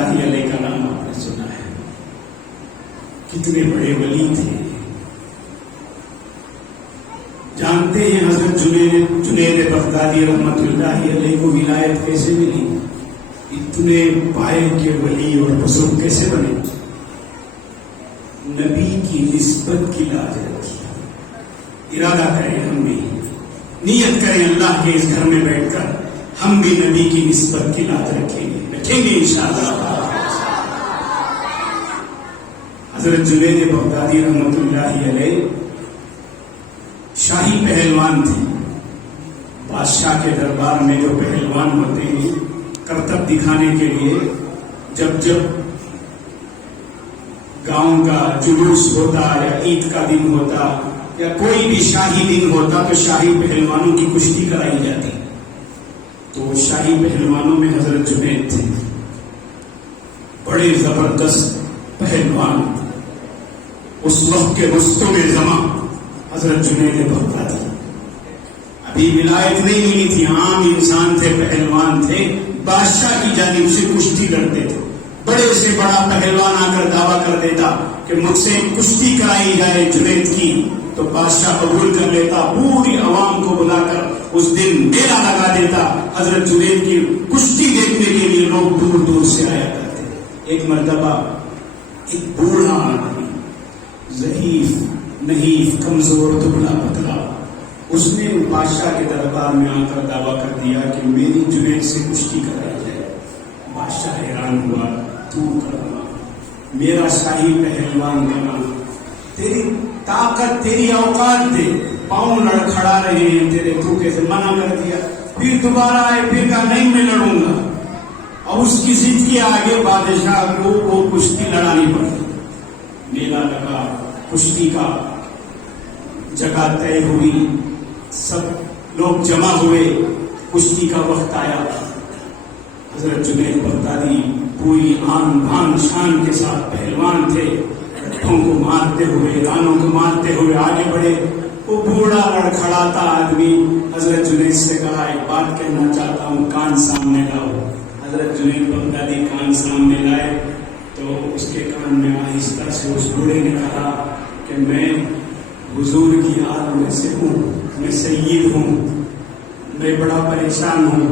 علیہ کا نام آپ نے سنا ہے، کتنے بڑے ولی تھے. جانتے ہیں حضرت جنید بغدادی رحمت اللہ علیہ کو ولایت کیسے ملی؟ اتنے پائے کے ولی اور بزرگ کیسے بنے؟ نبی کی نسبت کی لاج رکھی. ارادہ کریں، ہم بھی نیت کریں اللہ کے اس گھر میں بیٹھ کر ہم بھی نبی کی نسبت کی لاج رکھیں گے انشاءاللہ. حضرت جنید بغدادی رحمت اللہ علیہ شاہی پہلوان تھے. بادشاہ کے دربار میں جو پہلوان ہوتے ہیں کرتب دکھانے کے لیے، جب گاؤں کا جلوس ہوتا یا عید کا دن ہوتا یا کوئی بھی شاہی دن ہوتا تو شاہی پہلوانوں کی کشتی کرائی جاتی. تو شاہی پہلوانوں میں حضرت جنید تھے، بڑے زبردست پہلوان. اس وقت کے رستم زماں حضرت جنید بغدادی. ابھی ولایت نہیں ملی تھی، عام انسان تھے، پہلوان تھے. بادشاہ کی جانب سے کشتی لڑتے تھے. بڑے سے بڑا پہلوان آ کر دعویٰ کر دیتا کہ مجھ سے کشتی کرائی جائے جنید کی، تو بادشاہ قبول کر لیتا. پوری عوام کو بلا کر اس دن میلہ لگا دیتا. حضرت جنید کی کشتی دیکھنے کے لیے لوگ دور دور سے آیا کرتے. ایک مرتبہ ایک بوڑھا آدمی، ضعیف، نحیف، کمزور، دبلا پتلا، اس نے بادشاہ کے دربار میں آ کر دعویٰ کر دیا کہ میری جنید سے کشتی کرائی جائے. بادشاہ حیران ہوا، تو کرنا، میرا شاہی پہلوان کرنا، تیری طاقت، تیری اوقات دے، پاؤں لڑکھڑا رہے ہیں تیرے دھوکے سے. منع کر دیا. پھر دوبارہ آئے، پھر کہا نہیں میں لڑوں گا. اور اس کی ضد کے آگے بادشاہ کو وہ کشتی لڑانی پڑی. میلہ لگا، کشتی کا جگہ طے ہوئی، سب لوگ جمع ہوئے، کشتی کا وقت آیا. حضرت جنید بغدادی پوری آن بان شان کے ساتھ پہلوان تھے. رتھوں کو مارتے ہوئے، رانوں کو مارتے ہوئے آگے بڑھے. وہ بوڑھا لڑکھڑاتا آدمی حضرت جنید سے کہا ایک بات کہنا چاہتا ہوں، کان سامنے لاؤ. حضرت جنید بغدادی کان سامنے لائے تو اس کے کان میں آہستہ سے اس بوڑھے نے کہا کہ میں حضور کی آل میں سے ہوں، میں سید ہوں، میں بڑا پریشان ہوں،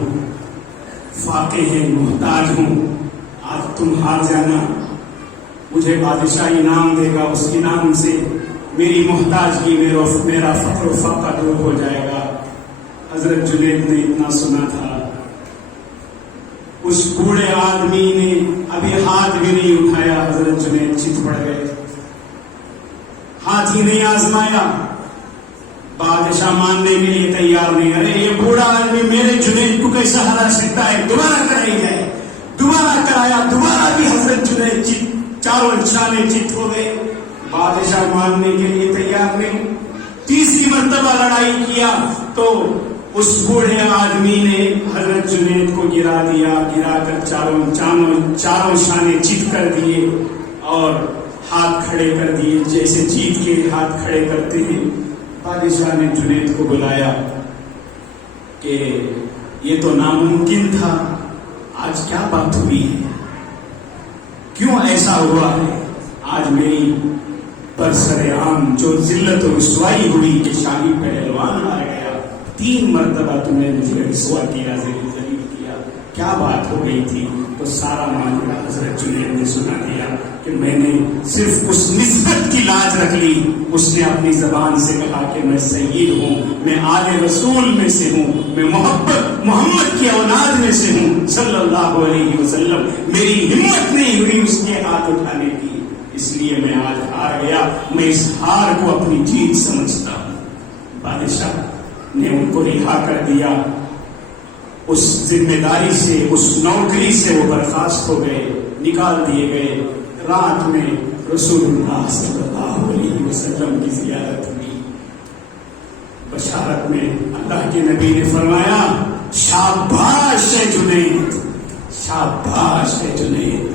فاقے ہیں، محتاج ہوں. آج تم ہار جانا، مجھے بادشاہ انعام دے گا، اس انعام سے میری محتاجگی، میرا فقر و فاقہ دور ہو جائے گا. حضرت جنید نے اتنا سنا تھا. اس بوڑھے آدمی نے ابھی ہاتھ بھی نہیں اٹھایا، حضرت جنید چت پڑ گئے. ہاتھ ہی نہیں آزمایا، بادشاہ ماننے کے لیے تیار نہیں. ارے یہ بوڑھا آدمی میرے جنید کو کیسا ہرا سکتا ہے، دوبارہ کرائی جائے. دوبارہ کرایا، دوبارہ بھی حضرت جنید چاروں شانے چت ہو گئے. بادشاہ ماننے کے لیے تیار نہیں. تیسری مرتبہ لڑائی کیا تو اس بوڑھے آدمی نے حضرت جنید کو گرا دیا. گرا کر چاروں شانے چت کر دیے اور ہاتھ کھڑے کر دیے جیسے جیت کے ہاتھ کھڑے کرتے ہیں. بادشاہ نے جنید کو بلایا کہ یہ تو ناممکن تھا، آج کیا بات ہوئی ہے، کیوں ایسا ہوا ہے؟ آج میری برسر عام جو ذلت و رسوائی ہوئی کہ شاہی پہلوان آ گیا، 3 مرتبہ تم نے مجھے رسوا کیا، ذلیل کیا، کیا بات ہو گئی تھی؟ تو سارا معاملہ حضرت جنید نے سنا دیا کہ میں نے صرف اس نسبت کی لاج رکھ لی. اس نے اپنی زبان سے کہا کہ میں سید ہوں، میں آل رسول میں سے ہوں، میں محمد کی اولاد میں سے ہوں صلی اللہ علیہ وسلم. میری ہمت نہیں ہوئی اس کے ہاتھ اٹھانے کی، اس لیے میں آج ہار گیا. میں اس ہار کو اپنی جیت سمجھتا ہوں. بادشاہ نے ان کو رہا کر دیا. اس ذمہ داری سے، اس نوکری سے وہ برخاست ہو گئے، نکال دیے گئے. رات میں رسول اللہ صلی اللہ علیہ وسلم کی زیارت ہوئی. بشارت میں اللہ کے نبی نے فرمایا شاباش ہے جنید، شاباش ہے جنید،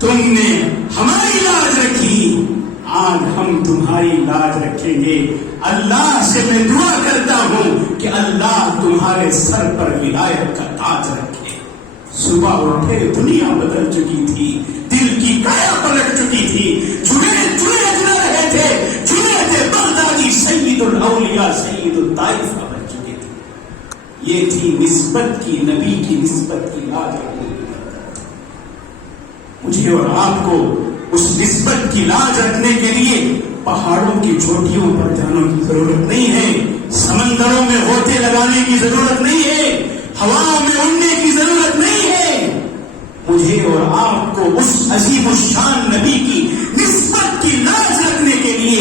تم نے ہماری لاج رکھی، آج ہم تمہاری لاج رکھیں گے. اللہ سے میں دعا کرتا ہوں کہ اللہ تمہارے سر پر ولایت کا تاج رکھے. صبح اٹھے دنیا بدل چکی تھی، دل کی کایا پلٹ چکی تھی، جنید نہ رہے تھے، جنید بغدادی سید الاولیاء سید الطائفہ بن چکے تھے. یہ تھی نسبت کی، نبی کی نسبت کی لاج رکھنے کی برکت. مجھے اور آپ کو اس نسبت کی لاج رکھنے کے لیے پہاڑوں کی چوٹیوں پر جانے کی ضرورت نہیں ہے، سمندروں میں غوطے لگانے کی ضرورت نہیں ہے، ہواؤں میں اڑنے کی ضرورت نہیں ہے. مجھے اور آپ کو اس عظیم الشان نبی کی نسبت کی لاج رکھنے کے لیے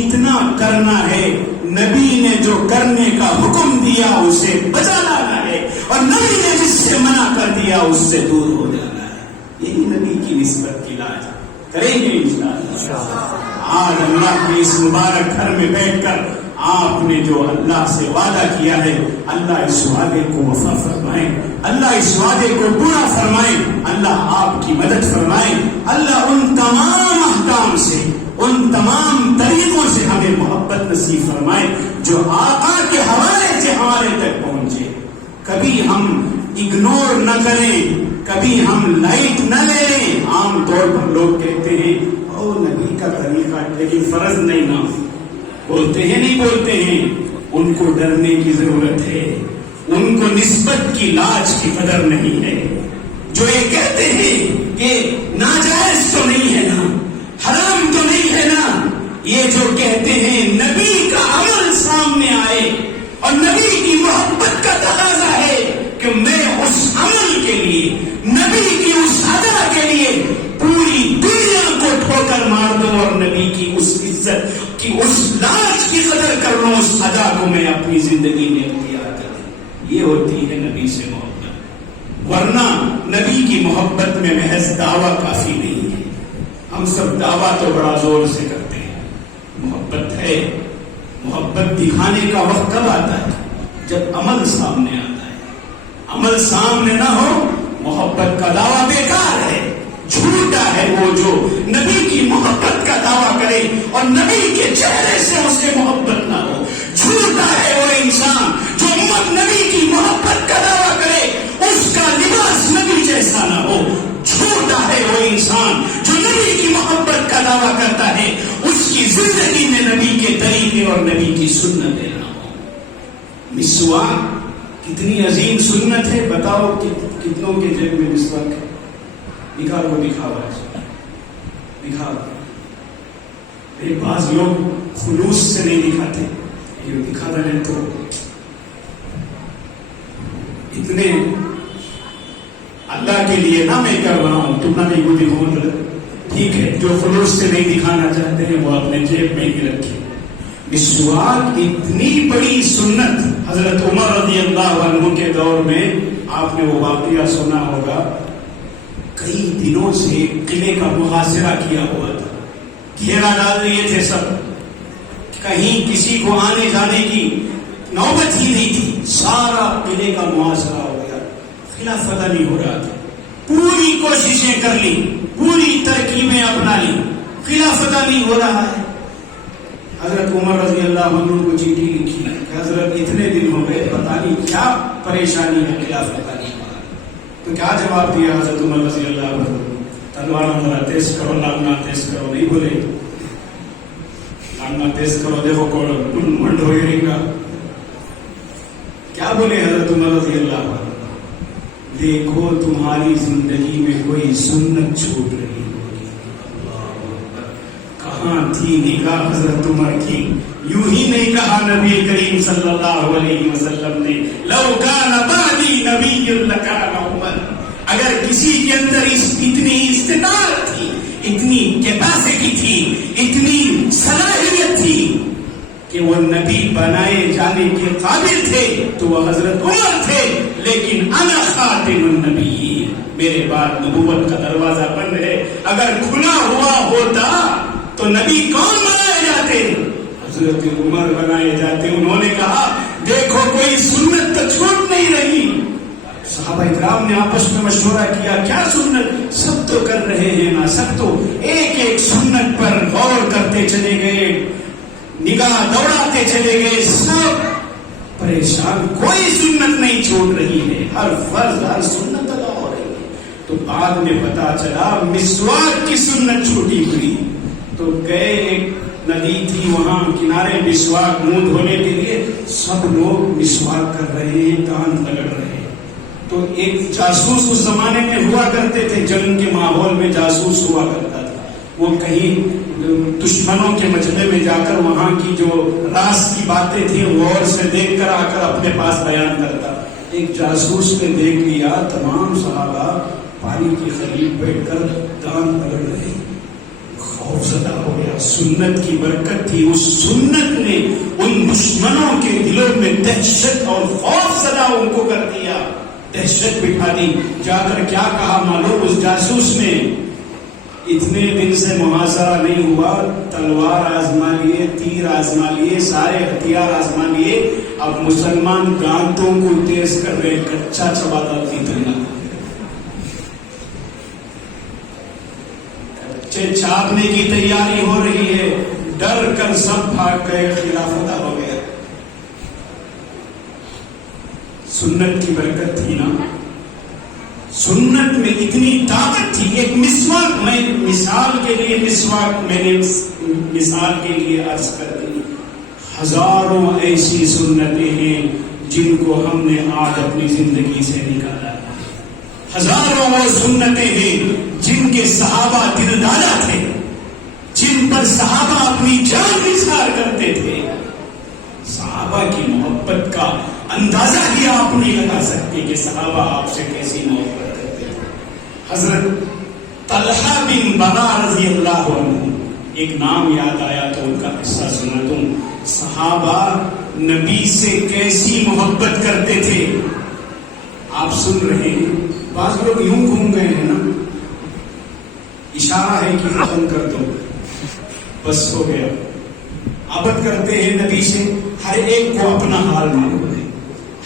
اتنا کرنا ہے، نبی نے جو کرنے کا حکم دیا اسے بجا لانا ہے، اور نبی نے جس سے منع کر دیا اس سے دور ہو جانا ہے. یہی نبی کی نسبت کی لاج کریں گے انشاءاللہ. آج اللہ کے اس مبارک گھر میں بیٹھ کر آپ نے جو اللہ سے وعدہ کیا ہے، اللہ اس وعدے کو وفا فرمائے، اللہ اس وعدے کو پورا فرمائے، اللہ آپ کی مدد فرمائے، اللہ ان تمام احکام سے، ان تمام طریقوں سے ہمیں محبت نصیب فرمائے جو آقا کے حوالے سے ہمارے تک پہنچے. کبھی ہم اگنور نہ کریں، کبھی ہم لائٹ نہ لے لیں. عام طور پر لوگ کہتے ہیں او نبی کا طریقہ لیکن فرض نہیں نا، بولتے ہیں نہیں بولتے ہیں. ان کو ڈرنے کی ضرورت ہے، ان کو نسبت کی لاج کی قدر نہیں ہے. جو یہ کہتے ہیں کہ ناجائز تو نہیں ہے نا، حرام تو نہیں ہے نا، یہ جو کہتے ہیں نبی کا عمل سامنے آئے اور نبی کی محبت کا تقاضا ہے کہ میں اس عمل کے لیے، نبی کی اس ادا کے لیے پوری دنیا کو ٹھوکر مار دوں اور نبی کی اس عزت کی، اس لاج کی قدر کر لوں، اس ادا کو میں اپنی زندگی میں اختیار کروں. یہ ہوتی ہے نبی سے محبت. ورنہ نبی کی محبت میں محض دعویٰ کافی نہیں ہے. ہم سب دعویٰ تو بڑا زور سے کرتے ہیں، محبت ہے. محبت دکھانے کا وقت کب آتا ہے؟ جب عمل سامنے آتا ہے. عمل سامنے نہ ہو محبت کا دعویٰ بیکار ہے، جھوٹا ہے. وہ جو نبی کی محبت کا دعویٰ کرے اور نبی کے چہرے سے اسے محبت نہ ہو، جھوٹا ہے وہ انسان جو نبی کی محبت کا دعویٰ کرے اس کا لباس نبی جیسا نہ ہو. جھوٹا ہے وہ انسان جو نبی کی محبت کا دعویٰ کرتا ہے اس کی زندگی میں نبی کے طریقے اور نبی کی سنتیں نہ ہو. مسواک کتنی عظیم سنت ہے، بتاؤ کتنوں کے جیب میں مسواک ہے؟ دکھا کو دکھاوا دکھا. بعض لوگ خلوص سے نہیں دکھاتے، یہ دکھا رہے تو اتنے اللہ کے لیے نہ میں کر رہا ہوں، تم نہ نہیں کو دکھاؤ. ٹھیک ہے، جو خلوص سے نہیں دکھانا چاہتے ہیں وہ اپنے جیب میں ہی رکھے. مسواک اتنی بڑی سنت. حضرت عمر رضی اللہ عنہ کے دور میں آپ نے وہ واقعہ سنا ہوگا، کئی دنوں سے قلعے کا محاصرہ کیا ہوا تھا، گھیرا ڈال دیے تھے سب، کہیں کسی کو آنے جانے کی نوبت ہی نہیں تھی. سارا قلعے کا محاصرہ ہو گیا، خلاف فتح نہیں ہو رہا تھا. پوری کوششیں کر لی، پوری ترکیبیں اپنا لی، خلاف فتح نہیں ہو رہا ہے. حضرت عمر رضی اللہ عنہ کو چٹھی لکھی کہ حضرت اتنے دن ہو گئے، پتہ نہیں کیا پریشانی ہے، خلاف فتح نہیں ہو رہا. تو کیا جواب دیا حضرت عمر رضی اللہ عنہ؟ تلوار ذرا تیز کرو، لاننا تیز کرو. نہیں بولے لاننا تیز کرو، دیکھو کون منڈ ہو رہے گا. کیا بولے حضرت عمر رضی اللہ عنہ؟ دیکھو تمہاری زندگی میں کوئی سنت چھوٹ رہی ہوگی. کہاں تھی نگاہ حضرت عمر کی؟ یوں ہی نہیں کہا نبی کریم صلی اللہ علیہ وسلم نے، لو کان بعدی نبی لکان عمر. اگر کسی کے اندر اتنی استطاعت تھی، اتنی کیپیسٹی تھی، اتنی صلاحیت تھی کہ وہ نبی بنائے جانے کے قابل تھے تو وہ حضرت عمر تھے. لیکن انا خاتم النبیین، میرے بعد نبوت کا دروازہ بند ہے. اگر کھلا ہوا ہوتا تو نبی کون بنائے جاتے؟ حضرت عمر بنائے جاتے. انہوں نے کہا دیکھو کوئی سنت تو چھوٹ نہیں رہی. صحابہ اکرام نے آپس میں مشورہ کیا کیا سنت؟ سب تو کر رہے ہیں نا، سب تو ایک ایک سنت پر غور کرتے چلے گئے، نگاہ دوڑاتے چلے گئے، سب پریشان. کوئی سنت نہیں چھوٹ رہی ہے، ہر فرض ہر سنت ادا ہو رہی تو بعد میں پتا چلا مسواک کی سنت چھوٹی ہوئی. تو گئے ایک ندی تھی وہاں کنارے مسواک منہ دھونے کے لیے، سب لوگ مسواک کر رہے ہیں، دانت رگڑ رہے ہیں. تو ایک جاسوس اس زمانے میں ہوا کرتے تھے، جنگ کے ماحول میں جاسوس ہوا کرتا تھا. وہ کہیں دشمنوں کے مجلے میں جا کر وہاں کی جو راز کی باتیں تھیں غور سے دیکھ کر آ کر اپنے پاس بیان کرتا. ایک جاسوس نے دیکھ لیا تمام صحابہ پانی کے قریب بیٹھ کر دانت رگڑ رہے، خوف زدہ ہو گیا. سنت کی برکت تھی، اس سنت نے ان دشمنوں کے دلوں میں دہشت اور خوف زدہ ان کو کر دیا، دہشت بٹھا دی. جا کر کیا کہا معلوم اس جاسوس نے؟ اتنے دن سے محاصرہ نہیں ہوا، تلوار آزما لیے، تیر آزما لیے، سارے ہتھیار آزما لیے، اب مسلمان دانتوں کو تیز کر رہے، کچا چباتا تھی تنا، کچے چھاپنے کی تیاری ہو رہی ہے. ڈر کر سب بھاگ گئے، خلافت ہو گیا. سنت کی برکت تھی نا، سنت میں اتنی طاقت تھی. ایک مسواک، میں مثال کے لیے مسواک میں نے مثال کے لیے عرض کر دی. ہزاروں ایسی سنتیں ہیں جن کو ہم نے آج اپنی زندگی سے نکالا. ہزاروں وہ سنتیں ہیں جن کے صحابہ دلدادہ تھے، جن پر صحابہ اپنی جان نثار کرتے تھے. صحابہ کی محبت کا اندازہ ہی آپ نہیں لگا سکتے کہ صحابہ آپ سے کیسی محبت کرتے تھے. حضرت طلحہ بن برا رضی اللہ عنہ، ایک نام یاد آیا تو ان کا قصہ سنا دوں. صحابہ نبی سے کیسی محبت کرتے تھے آپ سن رہے ہیں. بعض لوگ یوں گھوم گئے ہیں نا، اشارہ ہے کہ ختم کر دو، بس ہو گیا. عبادت کرتے ہیں نبی سے، ہر ایک کو اپنا حال معلوم ہے.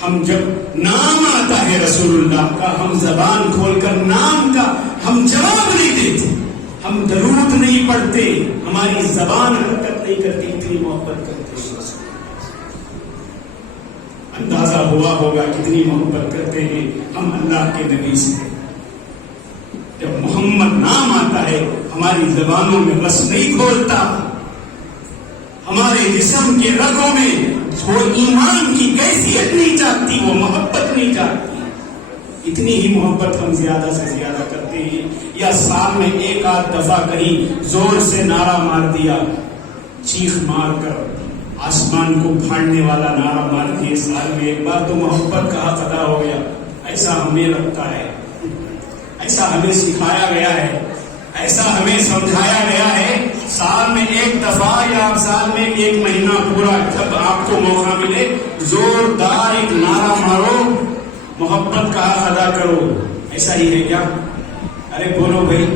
ہم جب نام آتا ہے رسول اللہ کا، ہم زبان کھول کر نام کا ہم جواب نہیں دیتے، ہم درود نہیں پڑھتے، ہماری زبان حرکت نہیں کرتی، اتنی محبت کرتے. اندازہ ہوا ہوگا کتنی محبت کرتے ہیں ہم اللہ کے نبی سے. جب محمد نام آتا ہے ہماری زبانوں میں بس نہیں کھولتا، ہمارے جسم کے رگوں میں وہ ایمان کی کیفیت نہیں جاگتی، وہ محبت نہیں جاگتی. اتنی ہی محبت ہم زیادہ سے زیادہ کرتے ہیں. یا سال میں ایک آدھ دفعہ کہیں زور سے نعرہ مار دیا، چیخ مار کر آسمان کو پھاڑنے والا نعرہ مار دیے سال میں ایک بار، تو محبت کا حق ادا ہو گیا. ایسا ہمیں لگتا ہے، ایسا ہمیں سکھایا گیا ہے، ایسا ہمیں سمجھایا گیا ہے. سال میں ایک دفعہ یا سال میں ایک مہینہ پورا جب آپ کو موقع ملے زوردار ایک نعرہ مارو، محبت کا حق ادا کرو. ایسا ہی ہے کیا؟ ارے بولو بھائی،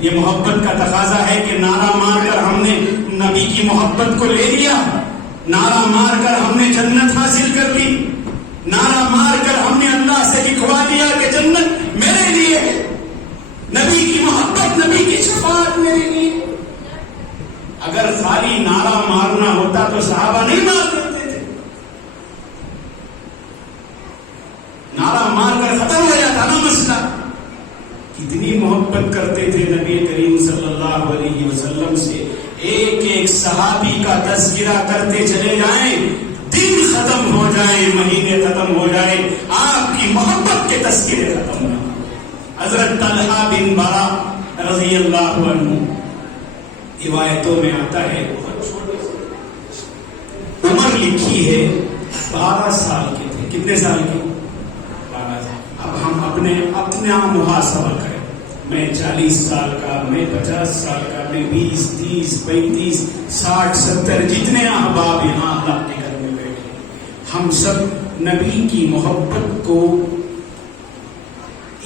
یہ محبت کا تقاضا ہے کہ نعرہ مار کر ہم نے نبی کی محبت کو لے لیا، نعرہ مار کر ہم نے جنت حاصل کر لی، نعرہ مار کر ہم نے اللہ سے لکھوا دیا کہ جنت میرے لیے، نبی کی محبت، نبی کی شفاعت میرے لیے. اگر خالی نعرہ مارنا ہوتا تو صحابہ نہیں مار کرتے تھے، نعرہ مار کر ختم ہو جاتا نا مسئلہ. کتنی محبت کرتے تھے نبی کریم صلی اللہ علیہ وسلم سے. ایک ایک صحابی کا تذکرہ کرتے چلے جائیں، دن ختم ہو جائے، مہینے ختم ہو جائے، آپ کی محبت کے تذکرے ختم نہ. حضرت طلحہ بن برا رضی اللہ عنہ، روایتوں میں آتا ہے عمر لکھی ہے 12 سال کے تھے. کتنے سال کے؟ 12 سال. اب ہم اپنا محاسبہ کریں، میں 40 سال کا، میں 50 سال کا، میں 20 30 35 60 70 جتنے احباب یہاں اللہ کے گھر میں بیٹھے، ہم سب نبی کی محبت کو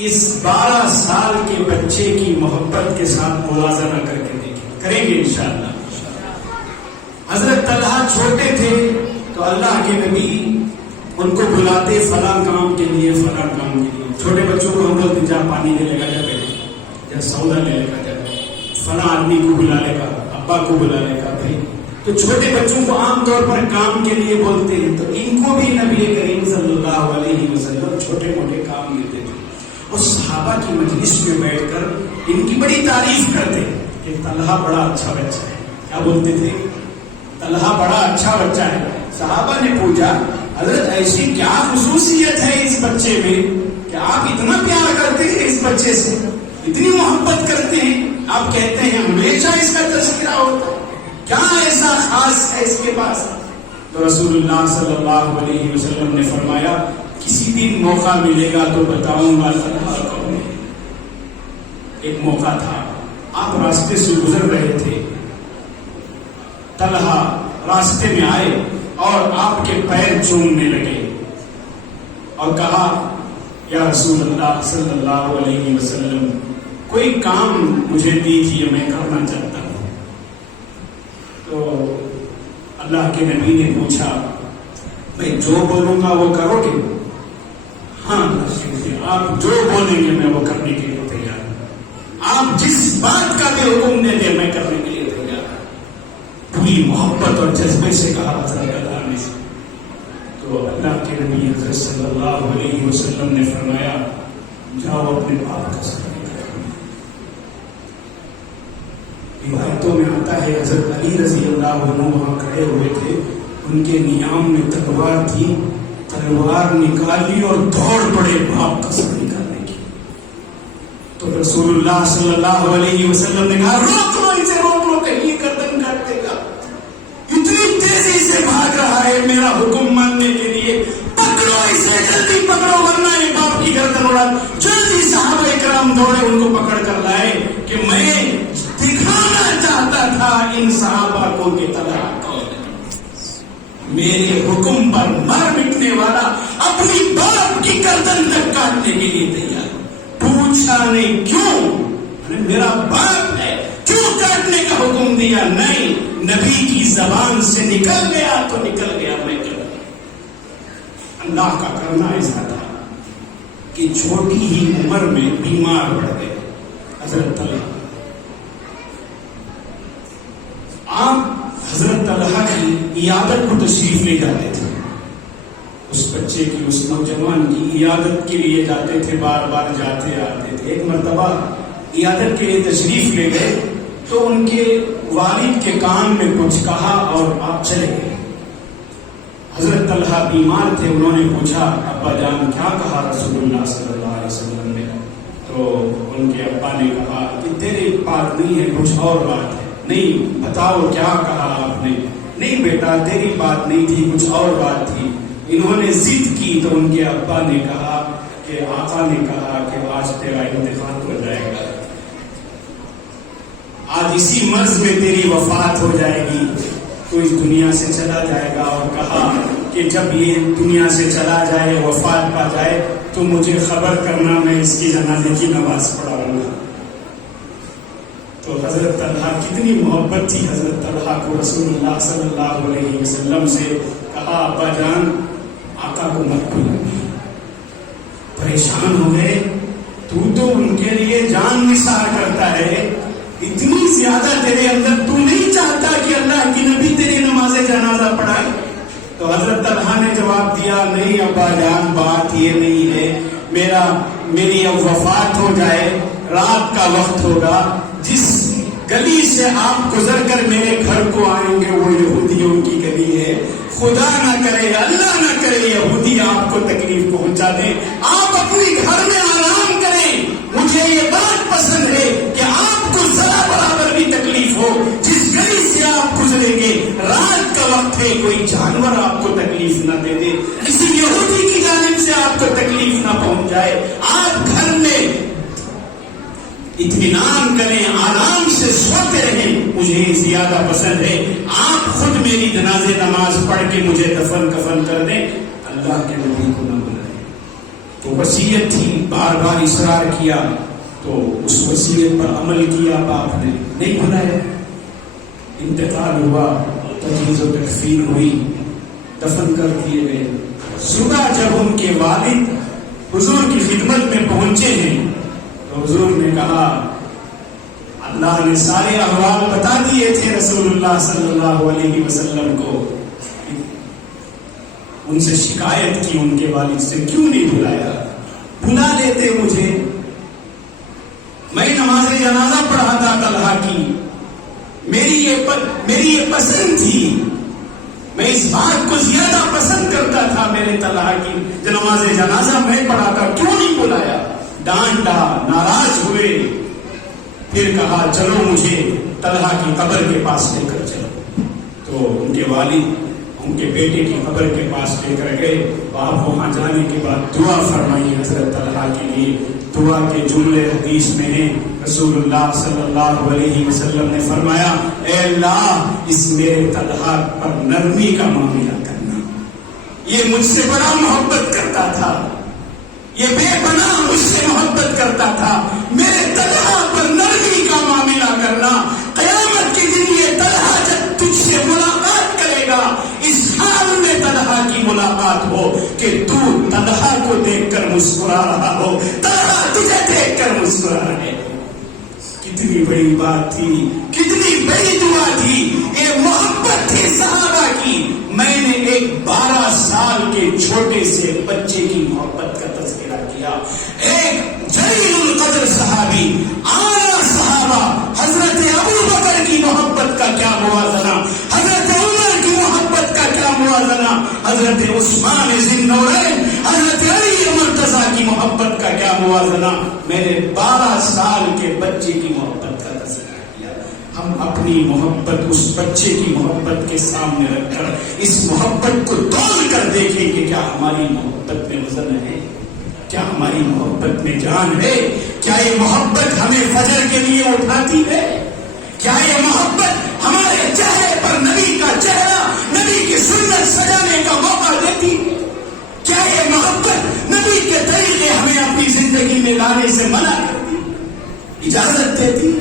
اس 12 سال کے بچے کی محبت کے ساتھ موازنہ کر کے دیکھیں، کریں گے انشاءاللہ. حضرت طلحہ چھوٹے تھے تو اللہ کے نبی ان کو بلاتے فلاں کام کے لیے، فلاں کام کے لیے. چھوٹے بچوں کو ہم لوگ جا پانی لے لے جاتے ہیں، یا سودا لے لے جاتے، فلاں آدمی کو بلا لے گا، ابا کو بلا لے گا بھائی. تو چھوٹے بچوں کو عام طور پر کام کے لیے بولتے ہیں، تو ان کو بھی نبی کریم صلی اللہ علیہ وسلم چھوٹے موٹے کام دیتے تھے. اور صحابہ کی مجلس میں بیٹھ کر ان کی بڑی تعریف کرتے کہ طلحہ بڑا اچھا بچہ ہے. کیا بولتے تھے؟ طلحہ بڑا اچھا بچہ ہے. صحابہ نے پوچھا حضرت ایسی کیا خصوصیت ہے اس بچے میں کہ آپ اتنا پیار کرتے ہیں اس بچے سے, اتنی محبت کرتے ہیں, آپ کہتے ہیں ہمیشہ اس کا تذکرہ ہوتا ہے, کیا ایسا خاص ہے اس کے پاس؟ تو رسول اللہ صلی اللہ علیہ وسلم نے فرمایا کسی دن موقع ملے گا تو بتاؤں گا طلحہ کون ہے. ایک موقع تھا, آپ راستے سے گزر رہے تھے, طلحہ راستے میں آئے اور آپ کے پیر چومنے لگے اور کہا یا رسول اللہ صلی اللہ علیہ وسلم کوئی کام مجھے دیجیے, میں کرنا چاہتا ہوں. تو اللہ کے نبی نے پوچھا میں جو بولوں گا وہ کرو گے؟ ہاں آپ جو بولیں گے میں وہ کرنے کے لیے تیار ہوں, آپ جس بات کا بھی حکم دیں گے میں کرنے کے لیے تیار ہوں. پوری محبت اور جذبے سے کہا حضرت اللہ نے. تو اللہ کے نبی حضرت صلی اللہ علیہ وسلم نے فرمایا جاؤ اپنے باپ کا سلام کرو. روایتوں میں آتا ہے حضرت علی رضی اللہ عنہ وہاں کھڑے ہوئے تھے, ان کے نیام میں تلوار تھی, تلوار نکالی اور دوڑ پڑے باپ کا سلام کرنے کی. تو رسول اللہ صلی اللہ علیہ وسلم نے کہا روک لو اسے, روک لو, کہیں یہ گردن کاٹ دے گا, اتنی تیزی سے بھاگ رہا ہے میرا حکم ماننے کے لیے, پکڑو اسے, جلدی پکڑو ورنہ یہ باپ کی گردن اڑا. جلدی صحابہ کرام دوڑے ان کو پکڑ کر لائے کہ میں دکھانا چاہتا تھا ان صحابہ کو کہ طلحہ کون ہے. میرے حکم پر مر مٹنے والا اپنی باپ کی گردن تک کاٹنے کے لیے تیار. پوچھا نہیں کیوں, میرا باپ ہے, کیوں کاٹنے کا حکم دیا؟ نہیں, نبی کی زبان سے نکل گیا تو نکل گیا, میں کر دیا. اللہ کا کرنا ایسا تھا کہ چھوٹی ہی عمر میں بیمار پڑ گئے حضرت طلحہ. آپ حضرت طلحہ کی عیادت کو تشریف لے جاتے تھے, اس بچے کی, اس نوجوان کی عیادت کے لیے جاتے تھے, بار بار جاتے آتے تھے. ایک مرتبہ عیادت کے لیے تشریف لے گئے تو ان کے والد کے کان میں کچھ کہا اور آپ چلے گئے. حضرت طلحہ بیمار تھے, انہوں نے پوچھا ابا جان کیا کہا رسول اللہ صلی اللہ علیہ وسلم نے؟ تو ان کے ابا نے کہا کہ تیری بات نہیں ہے, کچھ اور بات ہے. نہیں بتاؤ کیا کہا آپ نے؟ نہیں بیٹا تیری بات نہیں تھی, کچھ اور بات تھی. انہوں نے ضد کی تو ان کے ابا نے کہا کہ آقا نے کہا کہ آج تیرا انتقال ہو جائے گا, آج اسی مرض میں تیری وفات ہو جائے گی, تو اس دنیا سے چلا جائے گا. اور کہا کہ جب یہ دنیا سے چلا جائے, وفات پا جائے تو مجھے خبر کرنا, میں اس کی جنازے کی نماز پڑھاؤں گا. تو حضرت طلحہ کتنی محبت تھی حضرت طلحہ کو رسول اللہ صلی اللہ علیہ وسلم سے. کہا ابا جان آقا کو مت بھولنا. پریشان ہو گئے, تو ان کے لیے جان نثار کرتا ہے, اتنی زیادہ تیرے اندر, تو نہیں چاہتا کہ اللہ کی نبی تیری نماز جنازہ پڑھائے؟ تو حضرت طلحہ نے جواب دیا نہیں ابا جان, بات یہ نہیں ہے, میری اب وفات ہو جائے, رات کا وقت ہوگا, جس گلی سے آپ گزر کر میرے گھر کو آئیں گے وہ یہودیوں کی گلی ہے, خدا نہ کرے, اللہ نہ کرے یہودی آپ کو تکلیف پہنچا دیں, آپ اپنے گھر میں آرام کریں. مجھے یہ بات پسند ہے کہ آپ کو ذرا برابر بھی تکلیف ہو, جس گلی سے آپ گزریں گے رات کا وقت ہے, کوئی جانور آپ کو تکلیف نہ دے دے, کسی یہودی کی جانب سے آپ کو تکلیف نہ پہنچ جائے. آپ گھر میں اطمینان کریں, آرام سے سوتے رہیں, مجھے زیادہ پسند ہے. آپ خود میری جنازے نماز پڑھ کے مجھے دفن کفن کر دیں, اللہ کے نبی کو نہ بلائیں. تو وصیت تھی, بار بار اصرار کیا, تو اس وصیت پر عمل کیا, باپ نے نہیں بلایا. انتقال ہوا, تجہیز و تکفین ہوئی, دفن کر دیے گئے. صبح جب ان کے والد حضور کی خدمت میں پہنچے ہیں تو حضور نے کہا, اللہ نے سارے احوال بتا دیے تھے رسول اللہ صلی اللہ علیہ وسلم کو, ان سے شکایت کی ان کے والد سے, کیوں نہیں بلایا؟ بلا لیتے مجھے. میں نماز جنازہ پڑھا تھا طلحہ کی، میری یہ پسند تھی، میں اس بات کو زیادہ پسند کرتا تھا میرے طلحہ کی جو نماز جنازہ میں پڑھا تھا. کیوں نہیں بلایا؟ ڈانٹا، ناراض ہوئے. پھر کہا چلو مجھے طلحہ کی قبر کے پاس لے کر چلو. تو ان کے والد ان کے بیٹے کی قبر کے پاس لے کر گئے. آپ وہاں جانے کے بعد دعا فرمائی حضرت طلحہ کے لیے. دعا کے جملے حدیث میں ہیں. رسول اللہ صلی اللہ علیہ وسلم نے فرمایا اے اللہ اس میرے طلحہ پر نرمی کا معاملہ کرنا. یہ مجھ سے بڑا محبت کرتا تھا، یہ بے پناہ مجھ سے محبت کرتا تھا، میرے طلحہ پر نرمی کا معاملہ کرنا. قیامت کے دن یہ طلحہ جب تجھ سے ملاقات کرے گا اس حال میں طلحہ کی ملاقات ہو کہ تو طلحہ کو دیکھ کر مسکرا رہا ہو، طلحہ تجھے دیکھ کر مسکرا رہے ہو. کتنی بڑی بات تھی، کتنی بڑی دعا تھی. یہ محبت تھی صحابہ کی. میں نے ایک 12 سال کے چھوٹے سے بچے کی محبت کا تذکرہ کیا. ایک جلیل القدر صحابی، اعلیٰ صحابہ حضرت ابو بکر کی محبت کا کیا موازنہ، حضرت عمر کی محبت کا کیا موازنہ، حضرت عثمان ذی النورین، حضرت علی مرتضیٰ کی محبت کا کیا موازنہ. میں نے 12 سال کے بچے کی محبت کا تذکرہ کیا. ہم اپنی محبت اس بچے کی محبت کے سامنے رکھ کر اس محبت کو تول کر دیکھیں کہ کیا ہماری محبت میں وزن ہے، کیا ہماری محبت میں جان ہے، کیا یہ محبت ہمیں فجر کے لیے اٹھاتی ہے، کیا یہ محبت ہمارے چہرے پر نبی کا چہرہ، نبی کی سنت سجانے کا موقع دیتی ہے، کیا یہ محبت نبی کے طریقے ہمیں اپنی زندگی میں لانے سے منع کرتی، اجازت دیتی.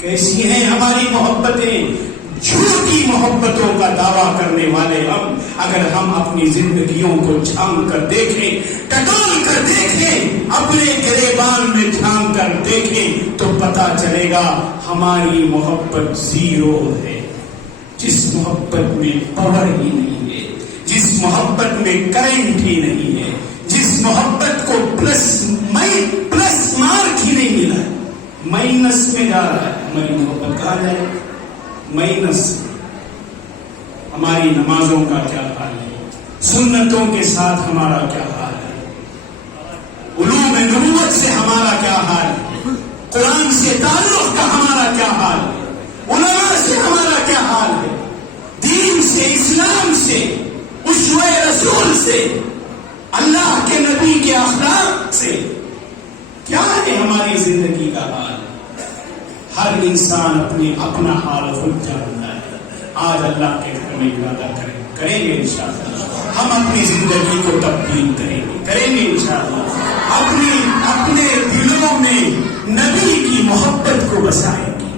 کیسی ہیں ہماری محبتیں؟ جھوٹی محبتوں کا دعویٰ کرنے والے ہم. اگر ہم اپنی زندگیوں کو جھانک کر دیکھیں، ٹٹول کر دیکھیں، اپنے گریبان میں جھانک کر دیکھیں تو پتا چلے گا ہماری محبت زیرو ہے. جس محبت میں پاور ہی نہیں ہے، جس محبت میں کرنٹ ہی نہیں ہے، جس محبت کو پلس مارک ہی نہیں ملا، مائنس میں جا رہا ہے ہماری محبت. کہا جائے مائنس. ہماری نمازوں کا کیا حال ہے، سنتوں کے ساتھ ہمارا کیا حال ہے، علوم نبوت سے ہمارا کیا حال ہے، قرآن سے تعلق کا ہمارا کیا حال ہے، علماء سے ہمارا کیا حال ہے، دین سے، اسلام سے، اسوہ رسول سے، اللہ کے نبی کے اخلاق سے کیا ہے ہماری زندگی کا حال. ہر انسان اپنا حال خود جانتا ہے. آج اللہ کے گھر میں ارادہ کریں گے انشاءاللہ ہم اپنی زندگی کو تبدیل کریں گے انشاءاللہ. اپنے دلوں میں نبی کی محبت کو بسائیں گے.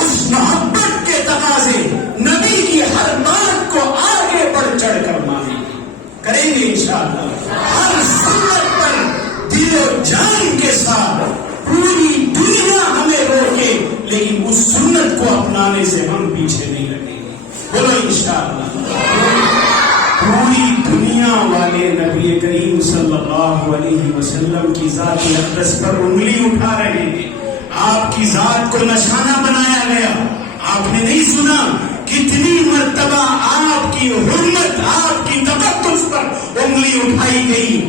اس محبت کے تقاضے نبی کی ہر بات کو آگے بڑھ چڑھ کر مانیں گے، کریں گے انشاءاللہ. ہر سنت پر دل و جان کے ساتھ پوری دنیا ہمیں روکے لیکن اس سنت کو اپنانے سے ہم پیچھے نہیں رہیں گے. بولو انشاءاللہ. پوری دنیا والے نبی کریم صلی اللہ علیہ وسلم کی ذات اقدس پر انگلی اٹھا رہے ہیں. آپ کی ذات کو نشانہ بنایا گیا. آپ نے نہیں سنا کتنی مرتبہ آپ کی حرمت، آپ کی تقدس پر انگلی اٹھائی گئی.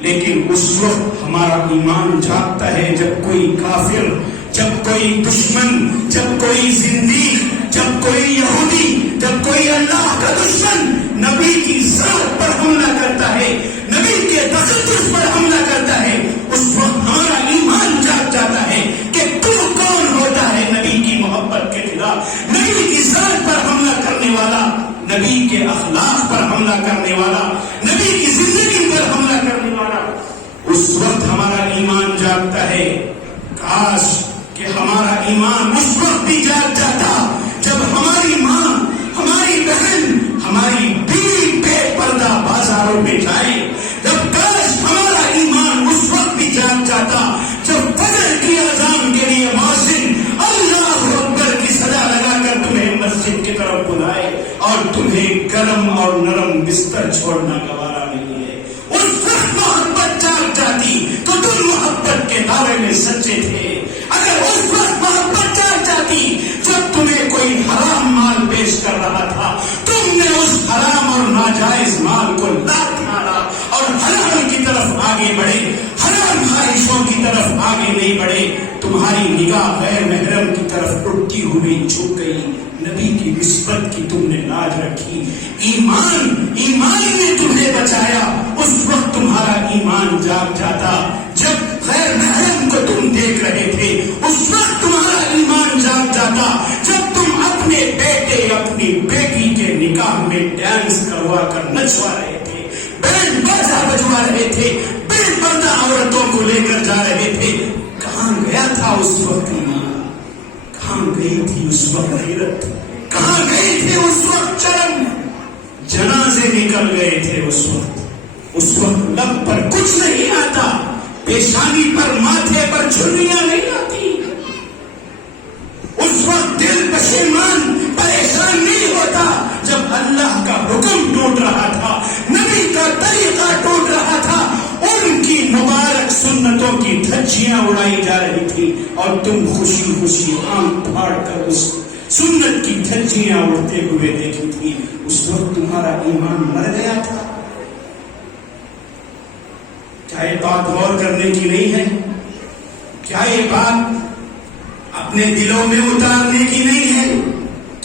لیکن اس وقت ہمارا ایمان جاگتا ہے جب کوئی کافر، جب کوئی دشمن، جب کوئی زندیق، جب کوئی یہودی، جب کوئی اللہ کا دشمن نبی کی ذات پر حملہ کرتا ہے، نبی کے تقدس پر حملہ کرتا ہے. اس وقت ہمارا ایمان جاگ جاتا ہے کہ تو کون ہوتا ہے نبی کی محبت کے خلاف، نبی کی ذات پر حملہ کرنے والا، نبی کے اخلاق پر حملہ کرنے والا، نبی کی زندگی پر حملہ کرنے والا. اس وقت ہمارا ایمان جاگتا ہے. کاش کہ ہمارا ایمان اس وقت بھی جاگ جاتا جب ہماری ماں، ہماری بہن، ہماری بیوی بے پردہ بازاروں میں جائے. جب کاش ہمارا ایمان اس وقت بھی جاگ جاتا جب فجر کی اذان کے لیے مؤذن اللہ اکبر کی صدا لگا کر تمہیں مسجد کی طرف بلائے اور تمہیں گرم اور نرم بستر چھوڑنا گوارا نہیں ہے. اس وقت محبت جاگ جاتی تو آگے بڑھے، حرام خواہشوں کی طرف آگے نہیں بڑھے، تمہاری نگاہ غیر محرم کی طرف اٹھتی ہوئی جھک گئی، نبی کی نسبت کی تم نے لاج رکھی، ایمان نے تمہیں بچایا، اس وقت تمہارا ایمان جاگ جاتا، جب غیر محرم کو تم دیکھ رہے تھے اس وقت تمہارا ایمان جاگ جاتا، جب تم اپنے بیٹے اپنی بیٹی کے نکاح میں ڈانس کروا کر نچوا رہے تھے، بینڈ باجا بجوا رہے تھے، بے پردہ عورتوں کو لے کر جا رہے تھے، کہاں گیا تھا اس وقت ایمان؟ کہاں گئی تھی اس وقت غیرت؟ کہاں گئی تھی اس وقت شرم؟ جنازے نکل گئے تھے اس وقت لب پر کچھ نہیں آتا، پیشانی پر ماتھے پر چھریاں نہیں آتی، اس وقت دل پشیمان پریشان نہیں ہوتا، جب اللہ کا حکم ٹوٹ رہا تھا، نبی کا طریقہ ٹوٹ رہا تھا، ان کی مبارک سنتوں کی دھجیاں اڑائی جا رہی تھی، اور تم خوشی خوشی آنکھ پھاڑ کر اس سنت کی دھجیاں اڑتے ہوئے دیکھی تھی، اس وقت تمہارا ایمان مر گیا تھا۔ کیا یہ بات غور کرنے کی نہیں ہے؟ کیا یہ بات اپنے دلوں میں اتارنے کی نہیں ہے؟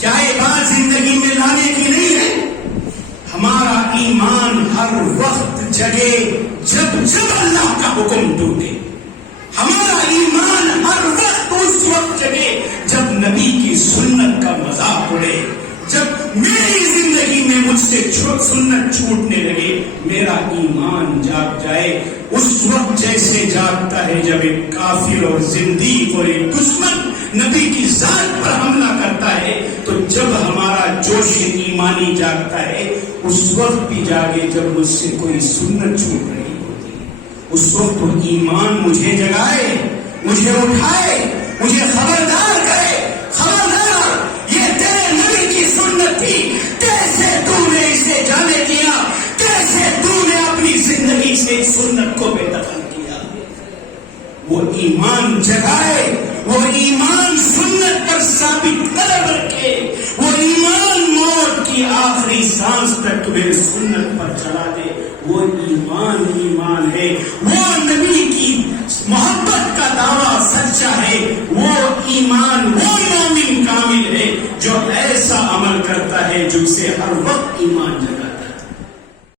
کیا یہ بات زندگی میں لانے کی نہیں ہے؟ ہمارا ایمان ہر وقت جگے جب اللہ کا حکم ٹوٹے، ہمارا ایمان ہر وقت اس وقت جگے جب نبی کی سنت کا مذاق اڑے، جب میری زندگی میں مجھ سے سنت چھوٹنے لگے، میرا ایمان جاگ جائے، اس وقت جیسے جاگتا ہے جب ایک کافر اور زندیق اور ایک دشمن نبی کی ذات پر حملہ کرتا ہے، تو جب ہمارا جوش ایمانی جاگتا ہے اس وقت بھی جاگے جب مجھ سے کوئی سنت چھوٹ رہی ہوتی، اس وقت وہ ایمان مجھے جگائے، مجھے اٹھائے، مجھے خبردار کرے، خبردار یہ تیرے نبی کی سنت تھی، کیسے تو نے اسے جانے دیا، کیسے تو نے اپنی زندگی سے اس سنت کو بے دخل کیا۔ وہ ایمان جگائے، وہ ایمان سنت پر ثابت قدم رکھے، وہ ایمان موت کی آخری سانس تک تمہیں سنت پر چلا دے، وہ ایمان ہے، وہ